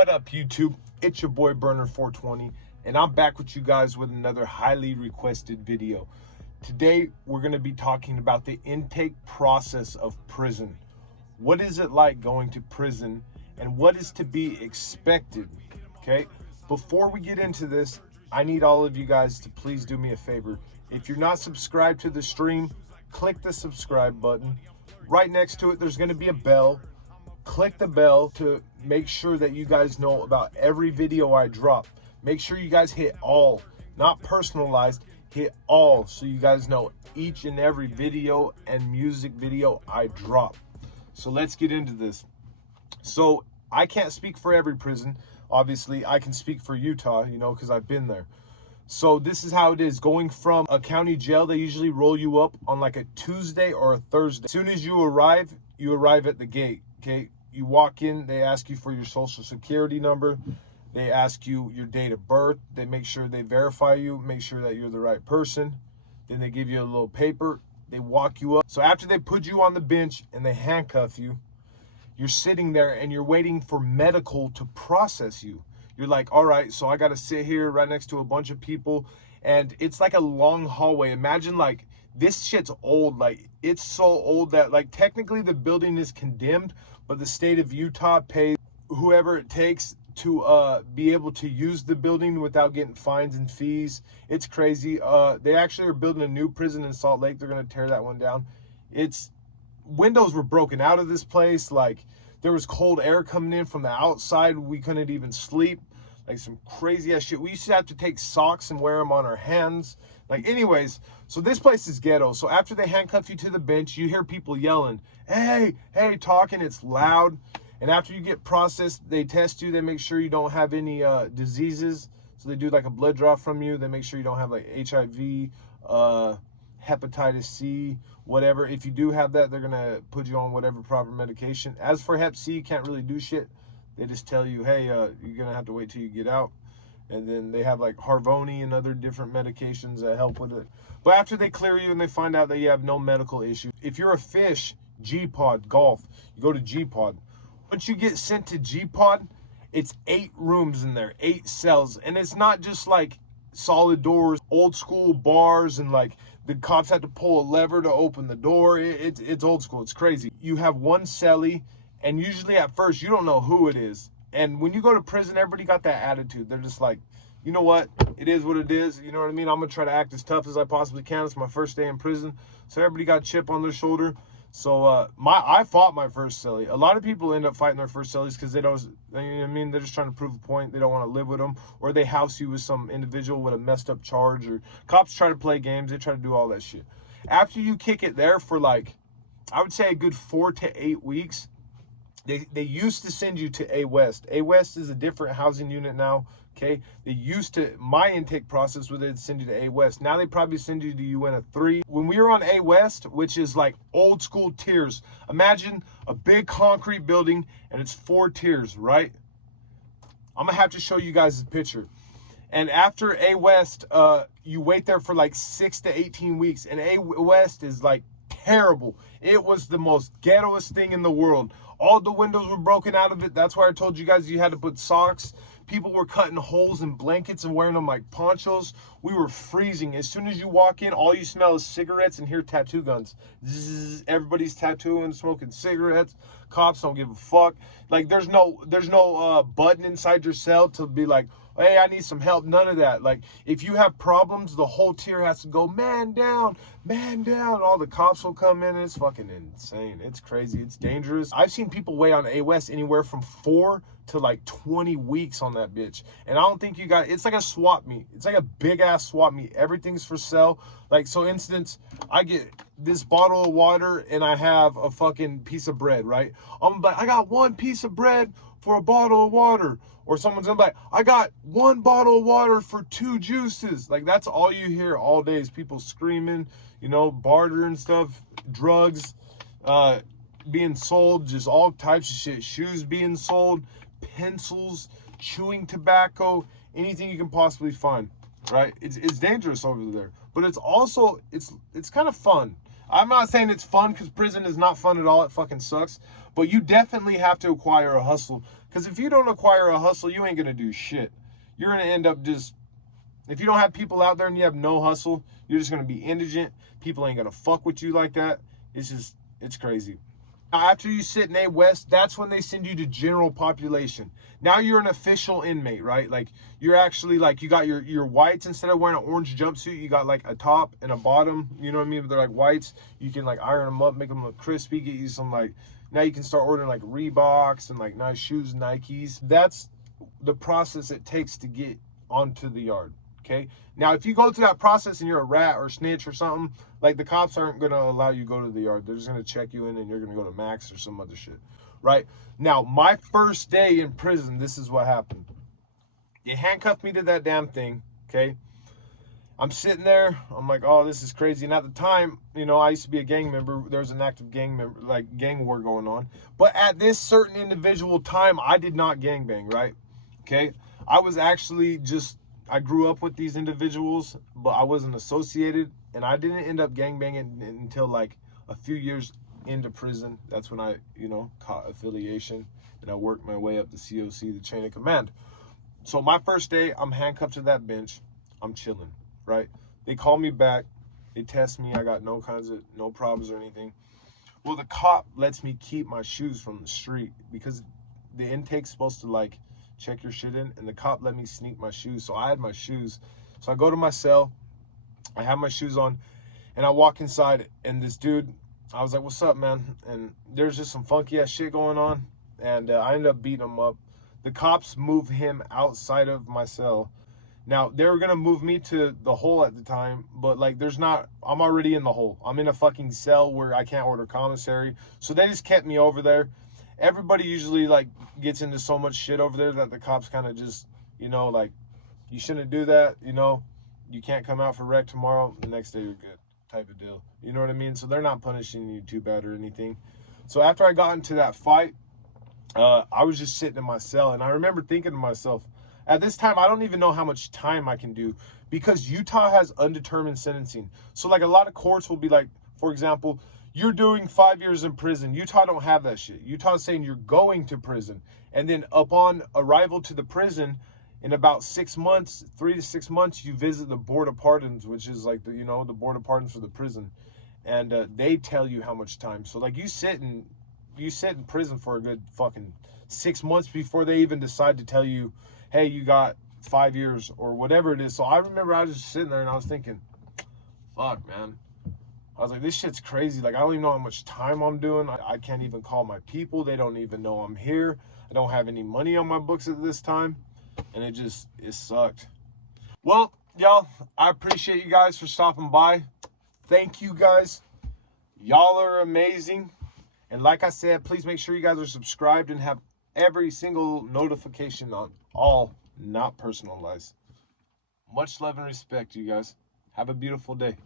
What up, YouTube? It's your boy Burner420, and I'm back with you guys with another highly requested video. Today, we're going to be talking about the intake process of prison. What is it like going to prison, and what is to be expected? Okay, before we get into this, I need all of you guys to please do me a favor. If you're not subscribed to the stream, click the subscribe button. Right next to it, there's going to be a bell. Click the bell to make sure that you guys know about every video I drop. Make sure you guys hit all, not personalized, hit all, so you guys know each and every video and music video I drop. So let's get into this. So I can't speak for every prison. Obviously, I can speak for Utah, you know, because I've been there. So this is how it is. Going from a county jail, they usually roll you up on like a Tuesday or a Thursday. As soon as you arrive at the gate, okay? You walk in, they ask you for your social security number. They ask you your date of birth. They make sure they verify you, make sure that you're the right person. Then they give you a little paper. They walk you up. So after they put you on the bench and they handcuff you, you're sitting there and you're waiting for medical to process you. You're like, all right, so I got to sit here right next to a bunch of people. And it's like a long hallway. Imagine like this shit's old. Like it's so old that like technically the building is condemned, but the state of Utah pays whoever it takes to be able to use the building without getting fines and fees. It's crazy. They actually are building a new prison in Salt Lake. They're going to tear that one down. Windows were broken out of this place. Like there was cold air coming in from the outside. We couldn't even sleep. Like some crazy ass shit. We used to have to take socks and wear them on our hands. Like anyways, so this place is ghetto. So after they handcuff you to the bench, you hear people yelling, hey, talking. It's loud. And after you get processed, they test you. They make sure you don't have any diseases. So they do like a blood draw from you. They make sure you don't have like HIV, hepatitis C, whatever. If you do have that, they're going to put you on whatever proper medication. As for hep C, you can't really do shit. They just tell you, hey, you're going to have to wait till you get out. And then they have like Harvoni and other different medications that help with it. But after they clear you and they find out that you have no medical issue, if you're a fish, G-Pod, golf, you go to G-Pod. Once you get sent to G-Pod, it's 8 rooms in there, 8 cells. And it's not just like solid doors, old school bars, and like the cops had to pull a lever to open the door. It's old school. It's crazy. You have one cellie, and usually at first you don't know who it is. And when you go to prison, everybody got that attitude. They're just like, you know what? It is what it is. You know what I mean? I'm going to try to act as tough as I possibly can. It's my first day in prison. So everybody got a chip on their shoulder. So I fought my first cellie. A lot of people end up fighting their first cellies because they don't, you know what I mean? They're just trying to prove a point. They don't want to live with them. Or they house you with some individual with a messed up charge. Or cops try to play games. They try to do all that shit. After you kick it there for like, I would say a good 4 to 8 weeks, They used to send you to A-West. A-West is a different housing unit now, okay? They used to, my intake process was they'd send you to A-West. Now they probably send you to UNA 3. When we were on A-West, which is like old school tiers, imagine a big concrete building and it's 4 tiers, right? I'm gonna have to show you guys the picture. And after A-West, you wait there for like 6 to 18 weeks. And A-West is like terrible. It was the most ghettoest thing in the world. All the windows were broken out of it. That's why I told you guys you had to put socks. People were cutting holes in blankets and wearing them like ponchos. We were freezing. As soon as you walk in, all you smell is cigarettes and hear tattoo guns. Zzz, everybody's tattooing, smoking cigarettes. Cops don't give a fuck. Like there's no button inside your cell to be like, hey, I need some help. None of that. Like if you have problems, the whole tier has to go, man down, man down. All the cops will come in. It's fucking insane. It's crazy. It's dangerous. I've seen people wait on A-West anywhere from 4 to like 20 weeks on that bitch. And I don't think you got, it's like a swap meet. It's like a big ass swap meet. Everything's for sale. Like, so instance, I get this bottle of water and I have a fucking piece of bread, right? I'm like, I got 1 piece of bread for a bottle of water. Or someone's gonna be like, I got 1 bottle of water for 2 juices. Like that's all you hear all day is people screaming, you know, barter and stuff, drugs being sold, just all types of shit, shoes being sold, pencils, chewing tobacco, anything you can possibly find, right? It's dangerous over there, but it's also, it's kind of fun. I'm not saying it's fun, because prison is not fun at all. It fucking sucks. But you definitely have to acquire a hustle. Because if you don't acquire a hustle, you ain't going to do shit. You're going to end up just, if you don't have people out there and you have no hustle, you're just going to be indigent. People ain't going to fuck with you like that. It's crazy. After you sit in A West, that's when they send you to general population. Now you're an official inmate, right? Like, you're actually, like, you got your whites. Instead of wearing an orange jumpsuit, you got like a top and a bottom, you know what I mean? They're like whites. You can like iron them up, make them look crispy, get you some, like, now you can start ordering like Reeboks and like nice shoes, Nikes. That's the process it takes to get onto the yard. Okay, now if you go through that process and you're a rat or snitch or something, like, the cops aren't going to allow you to go to the yard. They're just going to check you in and you're going to go to max or some other shit, right? Now, my first day in prison, this is what happened. You handcuffed me to that damn thing, okay? I'm sitting there, I'm like, oh, this is crazy. And at the time, you know, I used to be a gang member. There was an active gang war going on. But at this certain individual time, I did not gangbang, right? Okay, I was actually just, I grew up with these individuals, but I wasn't associated, and I didn't end up gangbanging until like a few years into prison. That's when I, you know, caught affiliation, and I worked my way up the COC, the chain of command. So my first day, I'm handcuffed to that bench. I'm chilling, right? They call me back. They test me. I got no problems or anything. Well, the cop lets me keep my shoes from the street, because the intake's supposed to like check your shit in, and the cop let me sneak my shoes. So I had my shoes. So I go to my cell, I have my shoes on, and I walk inside, and this dude, I was like, what's up, man? And there's just some funky ass shit going on, and I ended up beating him up. The cops move him outside of my cell. Now, they were gonna move me to the hole at the time, but like, I'm already in the hole. I'm in a fucking cell where I can't order commissary. So they just kept me over there. Everybody usually like gets into so much shit over there that the cops kind of just, you know, like, you shouldn't do that, you know, you can't come out for rec tomorrow, the next day you're good, type of deal. You know what I mean? So they're not punishing you too bad or anything. So after I got into that fight, I was just sitting in my cell, and I remember thinking to myself, at this time, I don't even know how much time I can do, because Utah has undetermined sentencing. So like, a lot of courts will be like, for example, you're doing 5 years in prison. Utah don't have that shit. Utah's saying you're going to prison. And then upon arrival to the prison, in about 6 months, 3 to 6 months, you visit the Board of Pardons, which is like the, you know, the Board of Pardons for the prison. And they tell you how much time. So like, you sit in prison for a good fucking 6 months before they even decide to tell you, hey, you got 5 years or whatever it is. So I remember I was just sitting there and I was thinking, fuck, man. I was like, this shit's crazy. Like, I don't even know how much time I'm doing. I can't even call my people. They don't even know I'm here. I don't have any money on my books at this time. And it sucked. Well, y'all, I appreciate you guys for stopping by. Thank you guys. Y'all are amazing. And like I said, please make sure you guys are subscribed and have every single notification on all, not personalized. Much love and respect, you guys. Have a beautiful day.